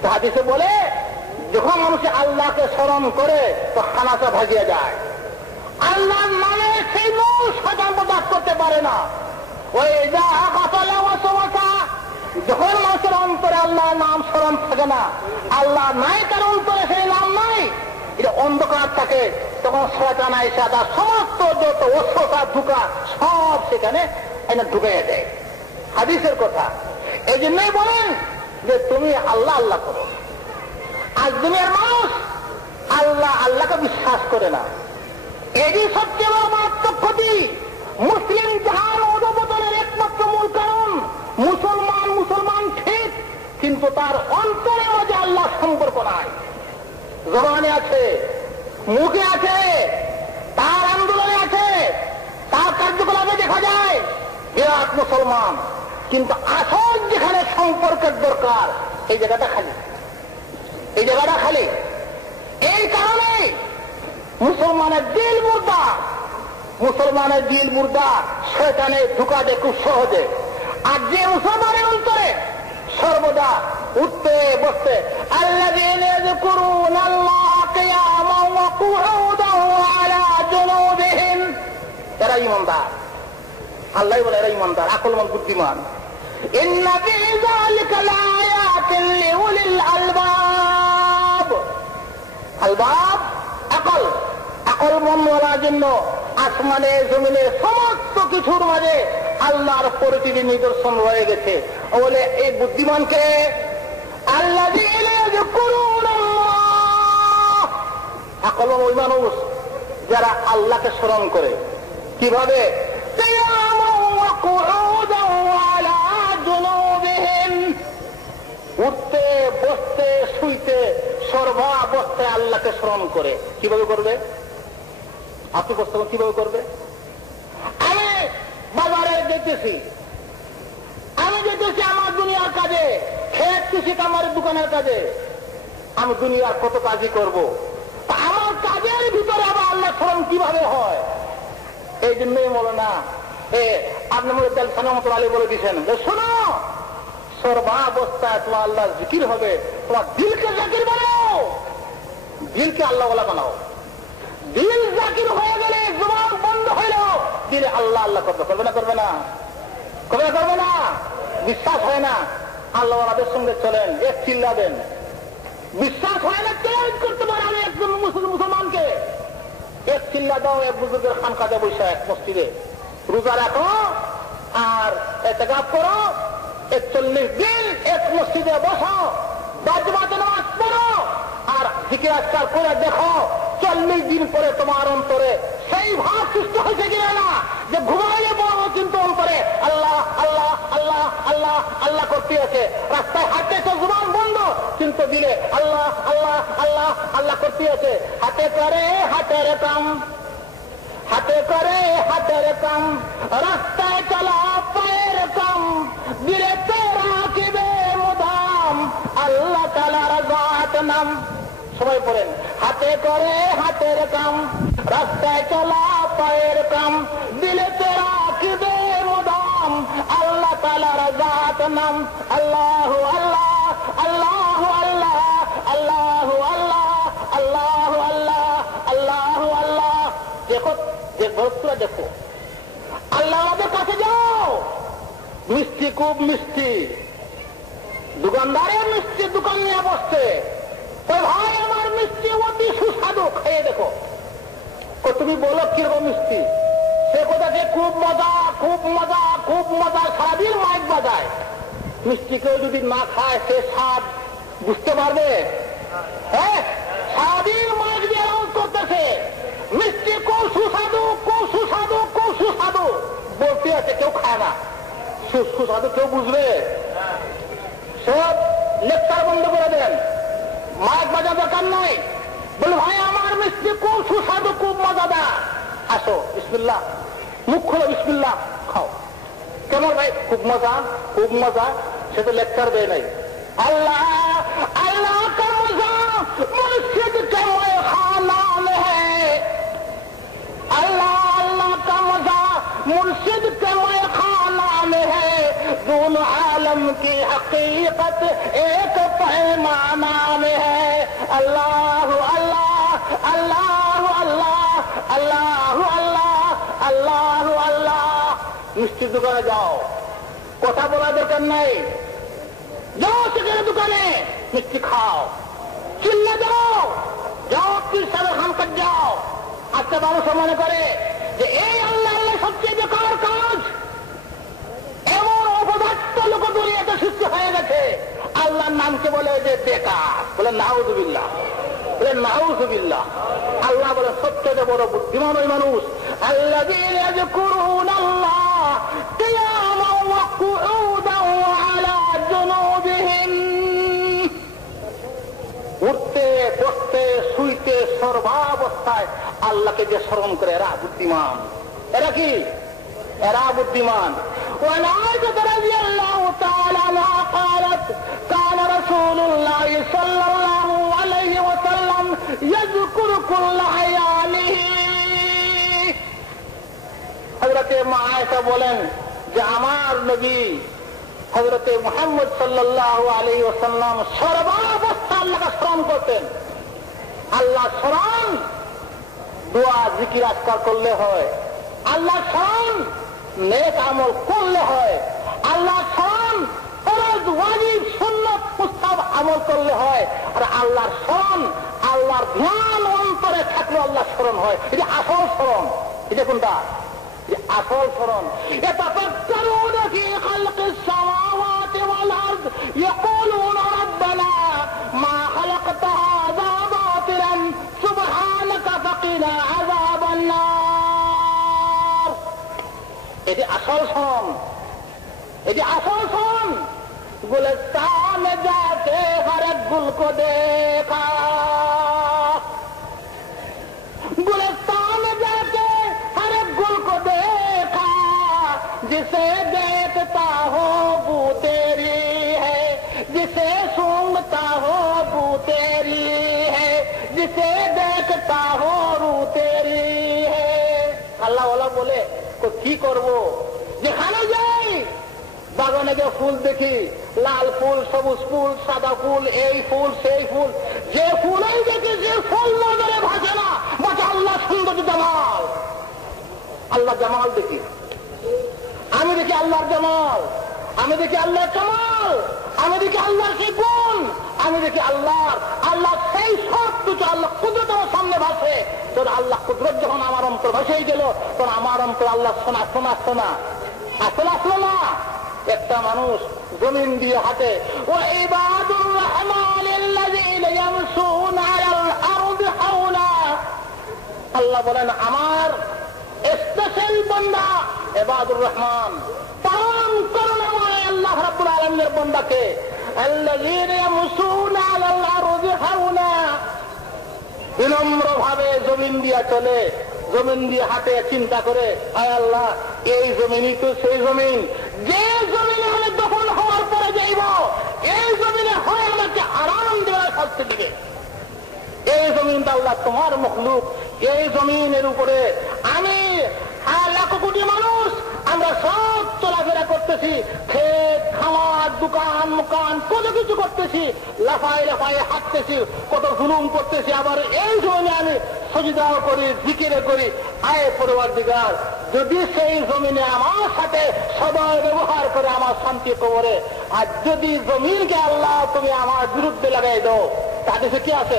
তো হাদিসে বলে যখন মানুষ আল্লাহকে স্মরণ করে তো খানাটা ভাজিয়ে যায়। আল্লাহর নামে সেই মানুষ শয়তান বরদাস্ত করতে পারে না। ওই যা কাফালা ওয়া সাওয়াকা, যখন মানুষের অন্তরে আল্লাহর নাম স্মরণ থাকে না, আল্লাহ নাই তার অন্তরে সেই নাম নাই, এটা অন্ধকার থাকে, তখন শয়তান আইসা তার সমস্ত যত অস্ত্রতা ঢুকা সব সেখানে এনে ঢুকাইয়া দেয়। হাদিসের কথা। এই জন্যই বলেন যে তুমি আল্লাহ আল্লাহ করো। আজ দুনিয়ার মানুষ আল্লাহ আল্লাহকে বিশ্বাস করে না, এটি সবচেয়ে বড় মারাত্মক ক্ষতি। মুসলিম জাহান অধঃপতনের একমাত্র মূল কারণ মুসলমান মুসলমান ঠিক, কিন্তু তার অন্তরে মাঝে আল্লাহ সম্পর্ক নাই। জবানে আছে, মুখে আছে, তার আন্দোলনে আছে, তার কার্যকলাপে দেখা যায় বিরাট মুসলমান, কিন্তু আসল যেখানে সম্পর্কের দরকার এই জায়গাটা খালি, এই জায়গাটা খালি। এই কারণে মুসলমানের দিল মুর্দা, মুসলমানের দিল মুর্দা, শয়তানে ঢুকা দেয় খুব সহজে। আর যে মুসলমানের অন্তরে সর্বদা উঠতে বসতে আল্লাযীনা ইয়াযকুরুনা আল্লাহ কিয়ামান ওয়া কুউদান ওয়া আলা জুনুবিহিম, এরা ঈমানদার। আল্লাহ বলে এরা ঈমানদার, আকলমন, বুদ্ধিমান। ইন্না ফী যালিকা লাআয়াতিন লিউলিল আলবাব। আলবাব আকল, আকল মনওয়ালার জন্য আসমানে জমিনে সমস্ত কিছুর মাঝে আল্লাহর পরিচিতি নিদর্শন রয়ে গেছে। বলে এই বুদ্ধিমানকে আল্লাযীনা ইয়াযকুরুনা আল্লাহ, আকল ওই মানুষ যারা আল্লাহকে স্মরণ করে। কিভাবে? কিয়ামান ওয়া কুউদান ওয়া আলা জুনুবিহিম, উঠতে বসতে শুইতে সর্বাবস্থায় আল্লাহকে স্মরণ করে। কিভাবে করবে? আপনি প্রশ্ন কিভাবে করবে? আমি বাজারে যেতেছি, আমি যেতেছি আমার দুনিয়ার কাজে, খেতেছি আমার দোকানের কাজে, আমি দুনিয়ার কত কাজই করব, আমার কাজের ভিতরে আবার আল্লাহ স্মরণ কিভাবে হয়? এই জন্যই মৌলানা আপনি সানামতুল্লাহ আলী বলে দিচ্ছেন যে শোনো, সর্বাবস্থায় তোমার আল্লাহ জিকির হবে, তোমার দিলকে জাকির বানাও, দিলকে আল্লাহ ওয়ালা বানাও। দিল জাকির হয়ে গেলে জবান বন্ধ হইল, দিলে আল্লাহ আল্লাহ করবে, করবে না? করবে না? করবে না? করবে না? বিশ্বাস হয় না? আল্লাহ ওয়ালাদের সঙ্গে চলেন, এক চিল্লাবেন। বিশ্বাস হয় না চ্যালেঞ্জ করতে পারে আমি একজন মুসলমানকে, এক চিল্লা দাও এক বুজুর্গের খানকাতে বসে এক মসজিদে, রোজা রাখো আর ইতিকাফ করো, 41 দিন এক মসজিদে বসো, বাজমাতে নামাজ পড়ো আর জিকির আজকার করে দেখো, 40 দিন পরে তোমার অন্তরে সেই ভাব সৃষ্টি হয়েছে কিনা না যে ঘুমাইলে বড় কিন্তু অন্তরে আল্লাহ আল্লাহ আল্লাহ আল্লাহ আল্লাহ করতে আছে। রাস্তায় হাঁটতে তো জবান বন্ধ, কিন্তু দিলে আল্লাহ আল্লাহ আল্লাহ আল্লাহ করতে আছে। হাতে করে হাতের কাম, হাতে করে হাতের কাম, রাস্তায় চলা পায়ের কাম, দিলে তেরা কিবে মুদাম আল্লাহ তাআলার জাত নাম। সবাই পড়েন, হাতে করে হাতের কাম, রাস্তায় চলা পায়ের কাম, দিলে তেরা কিবে মুদাম আল্লাহ তাআলার জাত নাম। আল্লাহ আল্লাহ আল্লাহ আল্লাহ আল্লাহ আল্লাহ আল্লাহ আল্লাহ আল্লাহ আল্লাহ। দেখো যে ভক্তরা দেখো, আল্লাহ আমাদের কাছে যাও, মিষ্টি খুব মিষ্টি, দোকানদারের মিষ্টি দোকান নিয়ে বসছে, ভাই আমার মিষ্টি অতি সুস্বাদু, খেয়ে দেখো। তুমি বলো কিরকম মিষ্টি? সে কোথাকে খুব মজা খুব মজা খুব মজা, সারাদিন মাইক বাজায়। মিষ্টি কেউ যদি না খায় সে স্বাদ বুঝতে পারবে? হ্যাঁ, সারাদিন মাইক দিয়ে আউট করতেছে, মিষ্টি খুব সুস্বাদু খুব সুস্বাদু খুব সুস্বাদু বলতে আছে, কেউ খায় না। সুস্বাদু কেউ বুঝবে? সব লেকচার বন্ধ করে দেন, মাইক বাজা দরকার নাই। বলে ভাই আমার মিষ্টি খুব সুস্বাদু খুব মজাদার, আসো বিসমিল্লাহ, মুখ খোলো বিসমিল্লাহ, খাও। কেমন ভাই? খুব মজা খুব মজা, সে তো লেকচার দেয় নাই। আল্লাহ আল্লাহ কা মজা মুর্শিদ কা খানা মে হ্যায়, আল্লাহ আল্লাহ কা মজা মুর্শিদ কে খানা মে হ্যায়, दोनों आलम की हकीकत एक पैमाने माना में है अल्लाह अल्लाह अल्लाह अल्लाह अल्लाह अल्लाह अल्लाह अल्लाह। মিষ্টির দোকানে যাও, কথা বলা দরকার নাই, যাও সেখানে দোকানে মিষ্টি খাও, চিল্লে দাও, যাও পীর সাহেবের খানকার যাও। আজকে মানুষ মনে করে যে এই আল্লাহ আল্লাহ সবচেয়ে বেকার কাজ, এমন অপদার্থ লোক দুনিয়াতে সৃষ্টি হয়ে গেছে আল্লাহর নামকে বলে যে বেকার, বলে নাউযুবিল্লাহ, বলে নাউযুবিল্লাহ। আল্লাহ বলে সবচেয়ে বড় বুদ্ধিমান ওই মানুষ আল্লাযীনা ইয়াযকুরুনাল্লাহ কিয়ামান ওয়া কুউদান ওয়া আলা জুনুবিহিম, উঠতে বসতে শুইতে সর্বাবস্থায় আল্লাহকে যে স্মরণ করে এরা বুদ্ধিমান। এরা কি? এরা বুদ্ধিমান। وعن عائشة رضي الله تعالى عنها قالت كان رسول الله صلى الله عليه وسلم يذكر كل أحيانه। হযরতে মা আয়েশা বলেন যে আমার নবী হযরতে মুহাম্মদ সাল্লাল্লাহু আলাইহি ওয়াসাল্লাম সর্বাবস্থায় আল্লাহকে স্মরণ করতেন। আল্লাহ স্মরণ দোয়া জিকির আজকার করলে হয়, আল্লাহ স্মরণ নেক আমল করলে হয়, আল্লাহ স্মরণ ফরজ ওয়াজিব সুন্নাত মুস্তাহাব আমল করলে হয়, আর আল্লাহর স্মরণ আল্লাহর ধ্যান অন্তরে থাকলে আল্লাহ স্মরণ হয়। এটা আসল স্মরণ। এটা কোনটা? আসল স্মরণ। يتفكرون في خلق السماوات والأرض يقولون ربنا ما خلقت هذا باطلا سبحانك فقنا عذاب النار। এটি আসল স্মরণ, এটি আসল স্মরণ। गुलिस्तान जाके हर एक गुल को देखा, गुलिस्तान जाके हर एक गुल को देखा, जिसे देखता हो बू तेरी है, जिसे सूंघता हो बू तेरी है, जिसे देखता हो रू तेरी है। আল্লাহ ওয়ালা বলে কি করব, যেখানে যাই বাগানে যে ফুল দেখি, লাল ফুল, সবুজ ফুল, সাদা ফুল, এই ফুল সেই ফুল, যে ফুলই দেখি যে ফুল নজরে ভাসে না, বলছে আল্লাহ সুন্দর জামাল, আল্লাহ জামাল দেখি। আমি দেখি আল্লাহর জামাল, আমি দেখি আল্লাহর কামাল, আমি দেখি আল্লাহর কি গুণ, আমি দেখি আল্লাহ সেই সব কিছু আল্লাহ কুদরত আমার সামনে ভাসে। তোর আল্লাহ কুদরত যখন আমার অন্তর ভাসেই গেল, তখন আমার অন্তর আল্লাহ শোনা শোনা শোনা আসলে আসলো না। একটা মানুষ জমিন দিয়ে হাঁটে, ওয়াইবাদুর রহমানিল্লাযীনা ইয়ামশুনা আলাল আরদি হাওলা, আল্লাহ বলেন আমার স্পেশাল বান্দা ইবাদুর রহমান, পরম করুণাময় আল্লাহ রাব্বুল আলামিনের বান্দাকে, আল্লাযীনা ইয়ামশুনা আলাল আরদি হাওলা, বিনম্র ভাবে জমিন দিয়ে চলে, জমিন দিয়ে হাঁটে, চিন্তা করে আয় আল্লাহ এই জমিনই তো সেই জমিন, যে জমিনে হলে দখল হওয়ার পরে যাইব, এই জমিনে হয় আমাকে আরাম দেওয়ার শাস্তি দিবে। এই জমিনটা আল্লাহ তোমার মখলুক, এই জমিনের উপরে আমি লাখ কোটি মানুষ আমরা সব চলাফেরা করতেছি, ক্ষেত খামার দোকান মুকান কত কিছু করতেছি, লাফায় লাফায় হাঁটতেছি, কত জুলুম করতেছি, আবার এই জমিনে আমি সজদাও করি, জিকিরে করি। আয় পরওয়ারদিগার, যদি সেই জমিনে আমার সাথে সবাই ব্যবহার করে আমার শান্তি কবরে, আর যদি জমিনকে আল্লাহ তুমি আমার বিরুদ্ধে লাগাই দাও, তাতে কি আছে?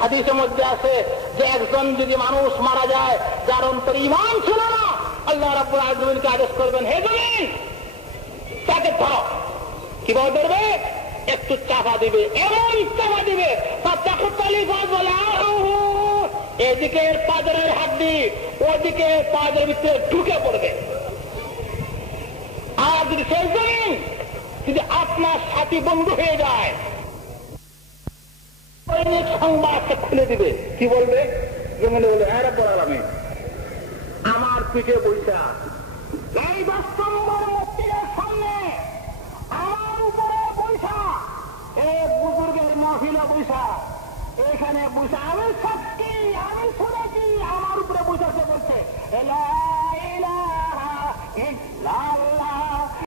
হাদিসের মধ্যে আছে যে একজন যদি মানুষ মারা যায় যার অন্তরে ঈমান ছিল না, আল্লাহ রাব্বুল আলামিনকে আদেশ করবেন, হে জমিন তাকে ধরো। কিভাবে ধরবে? একটু চাপা দিবে, এমন চাপা দিবে, এদিকে পাঁজরের হাড্ডি ওদিকে পাঁজরের ভিতরে ঢুকে পড়বে। আর যদি সেই জমিন যদি আপনার সাথী বন্ধু হয়ে যায়, সংবাদটা খুলে দিবে, কি বলবে? জমিনে বলে হ্যাঁ রাব্বুল আলামিন আমার পিঠে বৈশা এই 10 নম্বর